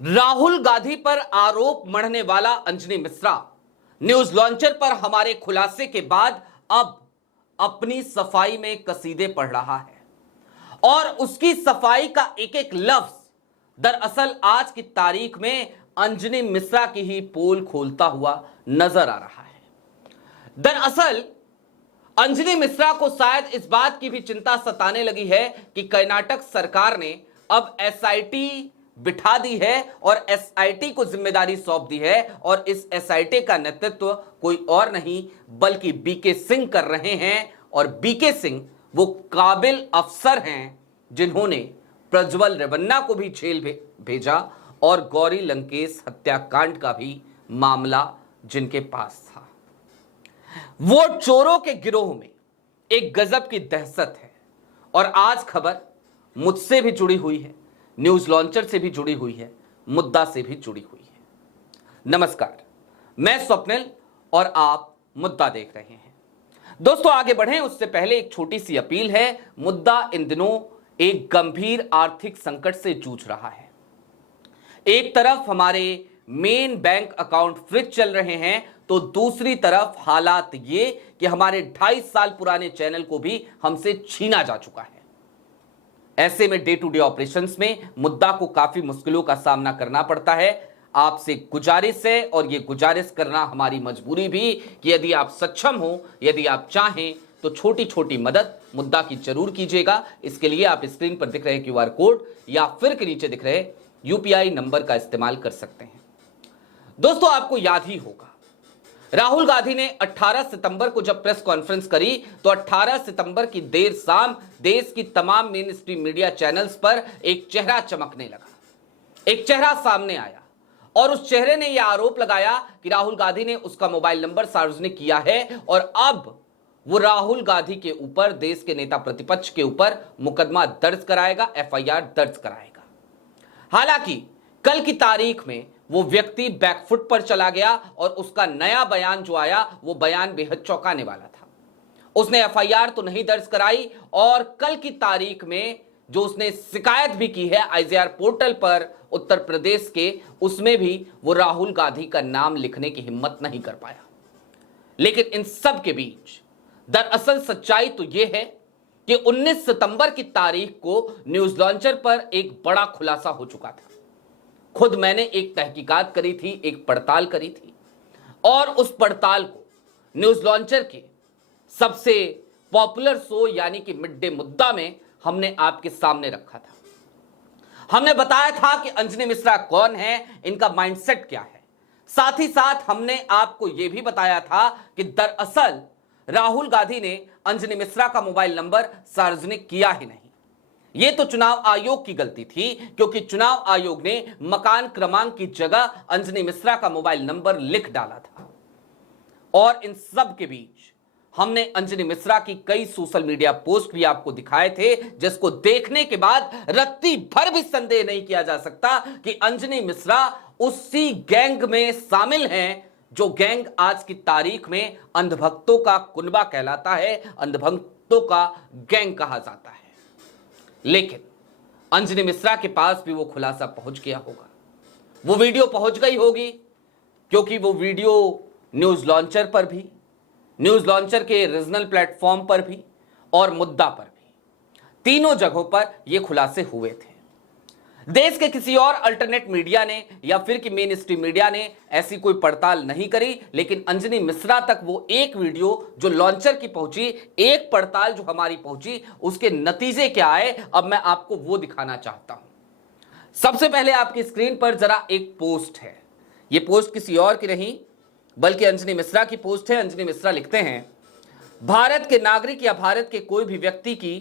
राहुल गांधी पर आरोप मढ़ने वाला अंजनी मिश्रा न्यूज लॉन्चर पर हमारे खुलासे के बाद अब अपनी सफाई में कसीदे पढ़ रहा है और उसकी सफाई का एक एक लफ्ज दरअसल आज की तारीख में अंजनी मिश्रा की ही पोल खोलता हुआ नजर आ रहा है। दरअसल अंजनी मिश्रा को शायद इस बात की भी चिंता सताने लगी है कि कर्नाटक सरकार ने अब एसआईटी बिठा दी है और एसआईटी को जिम्मेदारी सौंप दी है और इस एसआईटी का नेतृत्व कोई और नहीं बल्कि बीके सिंह कर रहे हैं। और बीके सिंह वो काबिल अफसर हैं जिन्होंने प्रज्वल रेवन्ना को भी जेल भेजा और गौरी लंकेश हत्याकांड का भी मामला जिनके पास था। वोट चोरों के गिरोह में एक गजब की दहशत है और आज खबर मुझसे भी जुड़ी हुई है, न्यूज लॉन्चर से भी जुड़ी हुई है, मुद्दा से भी जुड़ी हुई है। नमस्कार, मैं स्वप्निल और आप मुद्दा देख रहे हैं। दोस्तों आगे बढ़ें उससे पहले एक छोटी सी अपील है। मुद्दा इन दिनों एक गंभीर आर्थिक संकट से जूझ रहा है। एक तरफ हमारे मेन बैंक अकाउंट फ्रीज चल रहे हैं तो दूसरी तरफ हालात ये कि हमारे 2.5 साल पुराने चैनल को भी हमसे छीना जा चुका है। ऐसे में डे टू डे ऑपरेशंस में मुद्दा को काफी मुश्किलों का सामना करना पड़ता है। आपसे गुजारिश है और ये गुजारिश करना हमारी मजबूरी भी कि यदि आप सक्षम हो, यदि आप चाहें तो छोटी छोटी मदद मुद्दा की जरूर कीजिएगा। इसके लिए आप स्क्रीन पर दिख रहे क्यूआर कोड या फिर के नीचे दिख रहे यूपीआई नंबर का इस्तेमाल कर सकते हैं। दोस्तों आपको याद ही होगा राहुल गांधी ने 18 सितंबर को जब प्रेस कॉन्फ्रेंस करी तो 18 सितंबर की देर शाम देश की तमाम मेन स्ट्रीम मीडिया चैनल्स पर एक चेहरा चमकने लगा, एक चेहरा सामने आया और उस चेहरे ने यह आरोप लगाया कि राहुल गांधी ने उसका मोबाइल नंबर सार्वजनिक किया है और अब वो राहुल गांधी के ऊपर, देश के नेता प्रतिपक्ष के ऊपर मुकदमा दर्ज कराएगा, एफआईआर दर्ज कराएगा। हालांकि कल की तारीख में वो व्यक्ति बैकफुट पर चला गया और उसका नया बयान जो आया वो बयान बेहद चौंकाने वाला था। उसने एफआईआर तो नहीं दर्ज कराई और कल की तारीख में जो उसने शिकायत भी की है आईजीआर पोर्टल पर उत्तर प्रदेश के, उसमें भी वो राहुल गांधी का नाम लिखने की हिम्मत नहीं कर पाया। लेकिन इन सब के बीच दरअसल सच्चाई तो यह है कि 19 सितंबर की तारीख को न्यूज लॉन्चर पर एक बड़ा खुलासा हो चुका था। खुद मैंने एक तहकीकात करी थी, एक पड़ताल करी थी और उस पड़ताल को न्यूज लॉन्चर के सबसे पॉपुलर शो यानी कि मिड डे मुद्दा में हमने आपके सामने रखा था। हमने बताया था कि अंजनी मिश्रा कौन है, इनका माइंडसेट क्या है। साथ ही साथ हमने आपको यह भी बताया था कि दरअसल राहुल गांधी ने अंजनी मिश्रा का मोबाइल नंबर सार्वजनिक किया ही नहीं। यह तो चुनाव आयोग की गलती थी क्योंकि चुनाव आयोग ने मकान क्रमांक की जगह अंजनी मिश्रा का मोबाइल नंबर लिख डाला था। और इन सब के बीच हमने अंजनी मिश्रा की कई सोशल मीडिया पोस्ट भी आपको दिखाए थे जिसको देखने के बाद रत्ती भर भी संदेह नहीं किया जा सकता कि अंजनी मिश्रा उसी गैंग में शामिल हैं जो गैंग आज की तारीख में अंधभक्तों का कुनबा कहलाता है, अंधभक्तों का गैंग कहा जाता है। लेकिन अंजनी मिश्रा के पास भी वो खुलासा पहुंच गया होगा, वो वीडियो पहुंच गई होगी क्योंकि वो वीडियो न्यूज लॉन्चर पर भी, न्यूज लॉन्चर के रीजनल प्लेटफॉर्म पर भी और मुद्दा पर भी, तीनों जगहों पर ये खुलासे हुए थे। देश के किसी और अल्टरनेट मीडिया ने या फिर कि मेन स्ट्रीम मीडिया ने ऐसी कोई पड़ताल नहीं करी, लेकिन अंजनी मिश्रा तक वो एक वीडियो जो लॉन्चर की पहुंची, एक पड़ताल जो हमारी पहुंची, उसके नतीजे क्या आए अब मैं आपको वो दिखाना चाहता हूं। सबसे पहले आपकी स्क्रीन पर जरा एक पोस्ट है, ये पोस्ट किसी और की नहीं बल्कि अंजनी मिश्रा की पोस्ट है। अंजनी मिश्रा लिखते हैं, भारत के नागरिक या भारत के कोई भी व्यक्ति की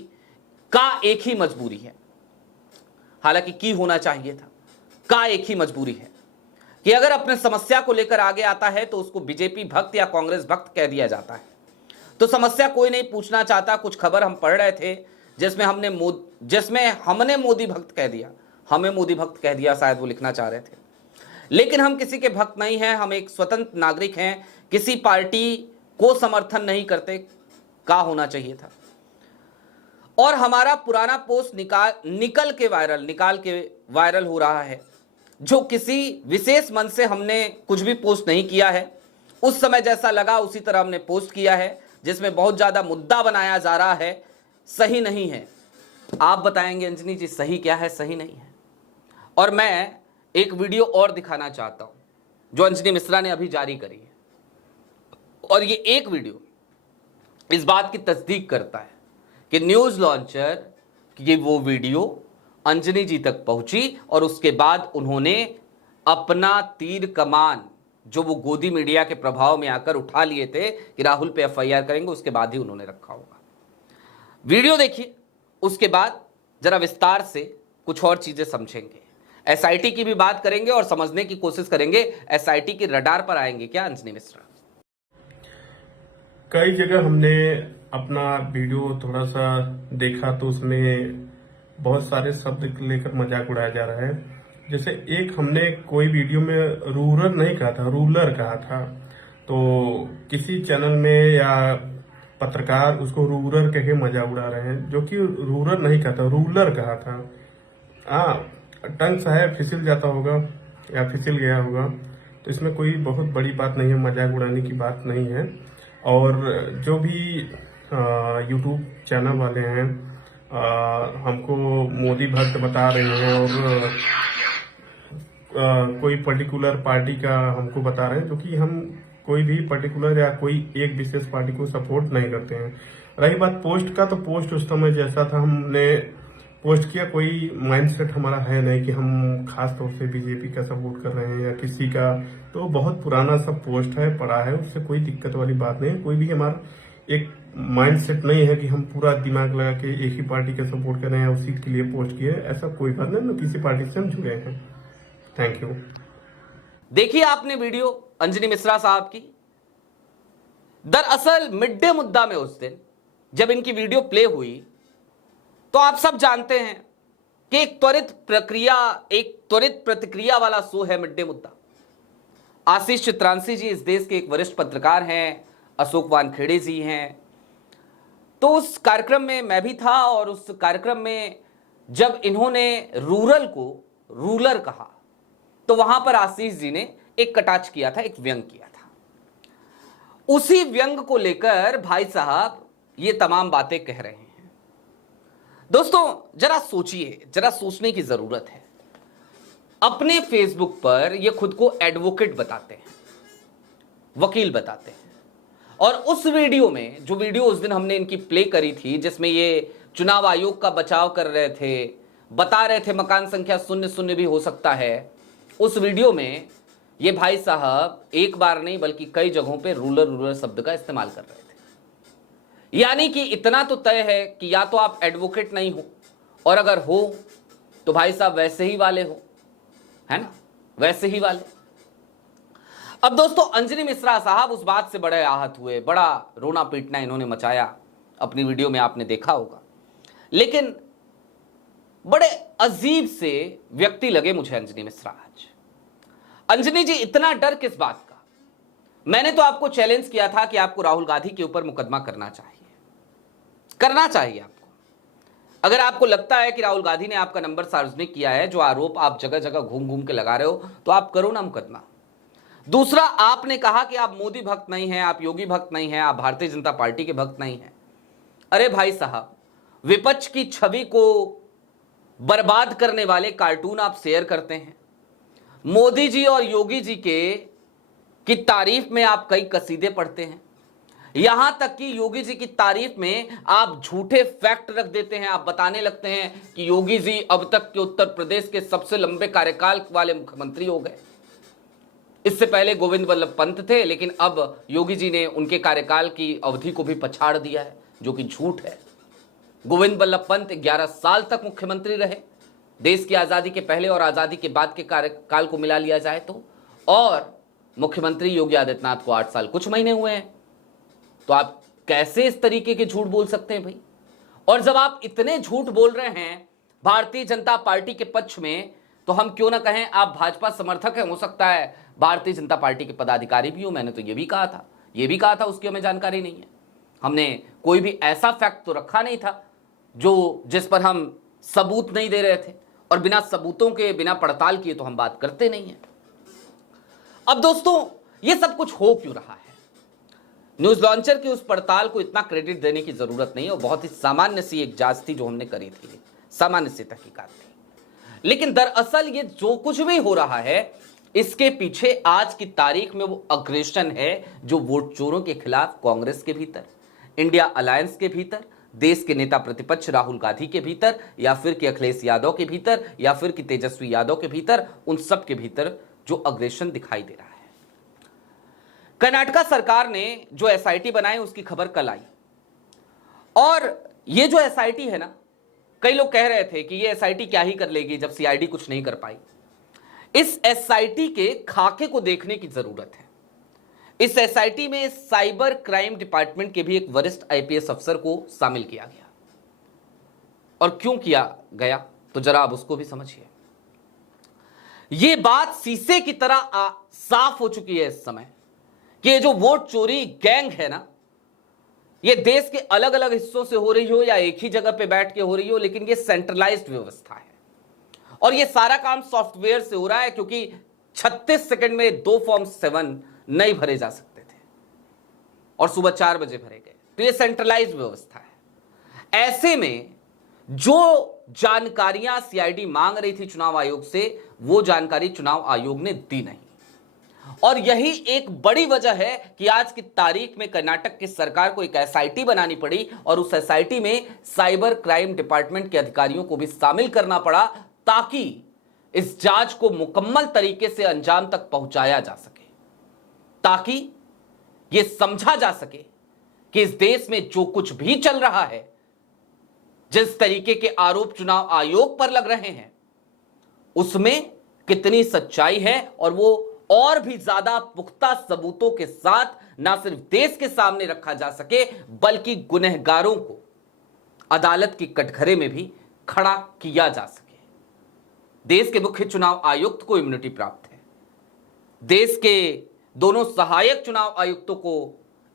का एक ही मजबूरी है, हालांकि की होना चाहिए था, का एक ही मजबूरी है कि अगर अपने समस्या को लेकर आगे आता है तो उसको बीजेपी भक्त या कांग्रेस भक्त कह दिया जाता है। तो समस्या कोई नहीं पूछना चाहता। कुछ खबर हम पढ़ रहे थे जिसमें हमने मोदी भक्त कह दिया, हमें मोदी भक्त कह दिया, शायद वो लिखना चाह रहे थे। लेकिन हम किसी के भक्त नहीं हैं, हम एक स्वतंत्र नागरिक हैं, किसी पार्टी को समर्थन नहीं करते, का होना चाहिए था। और हमारा पुराना पोस्ट निकाल के वायरल हो रहा है जो किसी विशेष मन से हमने कुछ भी पोस्ट नहीं किया है, उस समय जैसा लगा उसी तरह हमने पोस्ट किया है, जिसमें बहुत ज्यादा मुद्दा बनाया जा रहा है, सही नहीं है। आप बताएंगे अंजनी जी सही क्या है, सही नहीं है। और मैं एक वीडियो और दिखाना चाहता हूं जो अंजनी मिश्रा ने अभी जारी करी है, और ये एक वीडियो इस बात की तस्दीक करता है कि न्यूज लॉन्चर की वो वीडियो अंजनी जी तक पहुंची और उसके बाद उन्होंने अपना तीर कमान जो वो गोदी मीडिया के प्रभाव में आकर उठा लिए थे कि राहुल पे एफआईआर करेंगे, उसके बाद ही उन्होंने रखा होगा। वीडियो देखिए, उसके बाद जरा विस्तार से कुछ और चीजें समझेंगे, एसआईटी की भी बात करेंगे और समझने की कोशिश करेंगे एसआईटी की रडार पर आएंगे क्या अंजनी मिश्रा। कई जगह हमने अपना वीडियो थोड़ा सा देखा तो उसमें बहुत सारे शब्द लेकर मजाक उड़ाया जा रहा है। जैसे एक हमने कोई वीडियो में रूरल नहीं कहा था, रूलर कहा था, तो किसी चैनल में या पत्रकार उसको रूरल कह के मजाक उड़ा रहे हैं, जो कि रूरल नहीं कहा था, रूलर कहा था। टंग शायद फिसल जाता होगा या फिसल गया होगा, तो इसमें कोई बहुत बड़ी बात नहीं है, मजाक उड़ाने की बात नहीं है। और जो भी यूट्यूब चैनल वाले हैं हमको मोदी भक्त बता रहे हैं और कोई पर्टिकुलर पार्टी का हमको बता रहे हैं, जो कि हम कोई भी पर्टिकुलर या कोई एक विशेष पार्टी को सपोर्ट नहीं करते हैं। रही बात पोस्ट का, तो पोस्ट उस समय जैसा था हमने पोस्ट किया, कोई माइंडसेट हमारा है नहीं कि हम खास तौर से बीजेपी का सपोर्ट कर रहे हैं या किसी का, तो बहुत पुराना सब पोस्ट है, पड़ा है, उससे कोई दिक्कत वाली बात नहीं है। कोई भी हमारा एक माइंडसेट नहीं है कि हम पूरा दिमाग लगा के एक ही पार्टी का सपोर्ट कर रहे हैं, उसी के लिए पोस्ट किए, ऐसा कोई बात नहीं, न किसी पार्टी से हम जुड़े हैं। Thank you. देखिए आपने वीडियो अंजनी मिश्रा साहब की। दरअसल मिड डे मुद्दा में उस दिन जब इनकी वीडियो प्ले हुई तो आप सब जानते हैं कि एक त्वरित प्रतिक्रिया वाला शो है मिड डे मुद्दा। आशीष चित्रांशी जी इस देश के एक वरिष्ठ पत्रकार हैं, अशोक वानखेड़े जी हैं। तो उस कार्यक्रम में मैं भी था और उस कार्यक्रम में जब इन्होंने रूरल को रूलर कहा तो वहां पर आशीष जी ने एक कटाक्ष किया था, एक व्यंग किया था। उसी व्यंग को लेकर भाई साहब ये तमाम बातें कह रहे हैं। दोस्तों जरा सोचिए, जरा सोचने की जरूरत है। अपने फेसबुक पर ये खुद को एडवोकेट बताते हैं, वकील बताते हैं, और उस वीडियो में, जो वीडियो उस दिन हमने इनकी प्ले करी थी जिसमें ये चुनाव आयोग का बचाव कर रहे थे, बता रहे थे मकान संख्या 00 भी हो सकता है, उस वीडियो में ये भाई साहब एक बार नहीं बल्कि कई जगहों पे रूलर शब्द का इस्तेमाल कर रहे थे। यानी कि इतना तो तय है कि या तो आप एडवोकेट नहीं हो, और अगर हो तो भाई साहब वैसे ही वाले हो, है ना, वैसे ही वाले। अब दोस्तों अंजनी मिश्रा साहब उस बात से बड़े आहत हुए, बड़ा रोना पीटना इन्होंने मचाया, अपनी वीडियो में आपने देखा होगा। लेकिन बड़े अजीब से व्यक्ति लगे मुझे अंजनी मिश्रा आज। अंजनी जी इतना डर किस बात का? मैंने तो आपको चैलेंज किया था कि आपको राहुल गांधी के ऊपर मुकदमा करना चाहिए आपको। अगर आपको लगता है कि राहुल गांधी ने आपका नंबर सार्वजनिक किया है, जो आरोप आप जगह जगह घूम घूम के लगा रहे हो, तो आप करो ना मुकदमा। दूसरा, आपने कहा कि आप मोदी भक्त नहीं हैं, आप योगी भक्त नहीं हैं, आप भारतीय जनता पार्टी के भक्त नहीं हैं। अरे भाई साहब, विपक्ष की छवि को बर्बाद करने वाले कार्टून आप शेयर करते हैं। मोदी जी और योगी जी की तारीफ में आप कई कसीदे पढ़ते हैं, यहां तक कि योगी जी की तारीफ में आप झूठे फैक्ट रख देते हैं। आप बताने लगते हैं कि योगी जी अब तक के उत्तर प्रदेश के सबसे लंबे कार्यकाल वाले मुख्यमंत्री हो गए। इससे पहले गोविंद वल्लभ पंत थे, लेकिन अब योगी जी ने उनके कार्यकाल की अवधि को भी पछाड़ दिया है, जो कि झूठ है। गोविंद वल्लभ पंत 11 साल तक मुख्यमंत्री रहे, देश की आजादी के पहले और आजादी के बाद के कार्यकाल को मिला लिया जाए तो, और मुख्यमंत्री योगी आदित्यनाथ को 8 साल कुछ महीने हुए हैं। तो आप कैसे इस तरीके के झूठ बोल सकते हैं भाई? और जब आप इतने झूठ बोल रहे हैं भारतीय जनता पार्टी के पक्ष में, तो हम क्यों ना कहें आप भाजपा समर्थक हैं, हो सकता है भारतीय जनता पार्टी के पदाधिकारी भी हो। मैंने तो ये भी कहा था, उसकी हमें जानकारी नहीं है। हमने कोई भी ऐसा फैक्ट तो रखा नहीं था जिस पर हम सबूत नहीं दे रहे थे, और बिना सबूतों के, बिना पड़ताल किए तो हम बात करते नहीं हैं। अब दोस्तों, ये सब कुछ हो क्यों रहा है? न्यूज लॉन्चर की उस पड़ताल को इतना क्रेडिट देने की जरूरत नहीं है, और बहुत ही सामान्य सी एक जांच थी जो हमने करी थी, सामान्य सी तहकीकात थी। लेकिन दरअसल ये जो कुछ भी हो रहा है, इसके पीछे आज की तारीख में वो अग्रेशन है जो वोट चोरों के खिलाफ कांग्रेस के भीतर, इंडिया अलायंस के भीतर, देश के नेता प्रतिपक्ष राहुल गांधी के भीतर, या फिर कि अखिलेश यादव के भीतर, या फिर कि तेजस्वी यादव के भीतर, उन सब के भीतर जो अग्रेशन दिखाई दे रहा है। कर्नाटका सरकार ने जो एसआईटी बनाई उसकी खबर कल आई, और ये जो एसआईटी है ना, कई लोग कह रहे थे कि ये एसआईटी क्या ही कर लेगी जब सीआईडी कुछ नहीं कर पाई। इस एसआईटी के खाके को देखने की जरूरत है। इस एसआईटी में साइबर क्राइम डिपार्टमेंट के भी एक वरिष्ठ आईपीएस अफसर को शामिल किया गया, और क्यों किया गया तो जरा आप उसको भी समझिए। यह बात शीशे की तरह साफ हो चुकी है इस समय कि ये जो वोट चोरी गैंग है ना, ये देश के अलग अलग हिस्सों से हो रही हो या एक ही जगह पे बैठ के हो रही हो, लेकिन ये सेंट्रलाइज्ड व्यवस्था है, और ये सारा काम सॉफ्टवेयर से हो रहा है, क्योंकि 36 सेकंड में 2 फॉर्म 7 नहीं भरे जा सकते थे और सुबह 4 बजे भरे गए। तो ये सेंट्रलाइज्ड व्यवस्था है। ऐसे में जो जानकारियां सीआईडी मांग रही थी चुनाव आयोग से, वो जानकारी चुनाव आयोग ने दी नहीं, और यही एक बड़ी वजह है कि आज की तारीख में कर्नाटक की सरकार को एक एसआईटी बनानी पड़ी, और उस एसआईटी में साइबर क्राइम डिपार्टमेंट के अधिकारियों को भी शामिल करना पड़ा, ताकि इस जांच को मुकम्मल तरीके से अंजाम तक पहुंचाया जा सके, ताकि यह समझा जा सके कि इस देश में जो कुछ भी चल रहा है, जिस तरीके के आरोप चुनाव आयोग पर लग रहे हैं, उसमें कितनी सच्चाई है, और वो और भी ज्यादा पुख्ता सबूतों के साथ ना सिर्फ देश के सामने रखा जा सके, बल्कि गुनहगारों को अदालत की कटघरे में भी खड़ा किया जा सके। देश के मुख्य चुनाव आयुक्त को इम्यूनिटी प्राप्त है, देश के दोनों सहायक चुनाव आयुक्तों को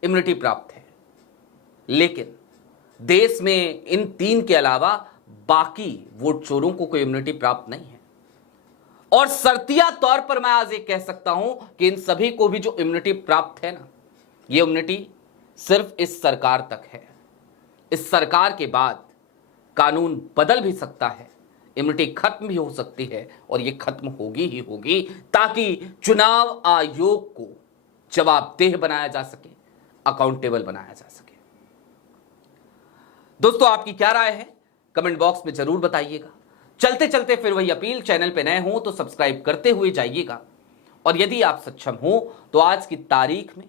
इम्यूनिटी प्राप्त है, लेकिन देश में इन 3 के अलावा बाकी वोट चोरों को कोई इम्यूनिटी प्राप्त नहीं है। और शर्तिया तौर पर मैं आज ये कह सकता हूं कि इन सभी को भी जो इम्यूनिटी प्राप्त है ना, ये इम्यूनिटी सिर्फ इस सरकार तक है। इस सरकार के बाद कानून बदल भी सकता है, इम्यूनिटी खत्म भी हो सकती है, और ये खत्म होगी ही होगी, ताकि चुनाव आयोग को जवाबदेह बनाया जा सके, अकाउंटेबल बनाया जा सके। दोस्तों, आपकी क्या राय है कमेंट बॉक्स में जरूर बताइएगा। चलते चलते फिर वही अपील, चैनल पे नए हो तो सब्सक्राइब करते हुए जाइएगा, और यदि आप सक्षम हो तो आज की तारीख में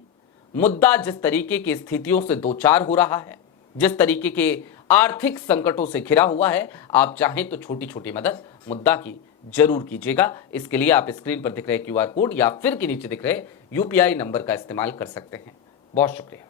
मुद्दा जिस तरीके की स्थितियों से दो चार हो रहा है, जिस तरीके के आर्थिक संकटों से घिरा हुआ है, आप चाहें तो छोटी छोटी मदद मुद्दा की जरूर कीजिएगा। इसके लिए आप स्क्रीन पर दिख रहे क्यूआर कोड या फिर के नीचे दिख रहे यूपीआई नंबर का इस्तेमाल कर सकते हैं। बहुत शुक्रिया।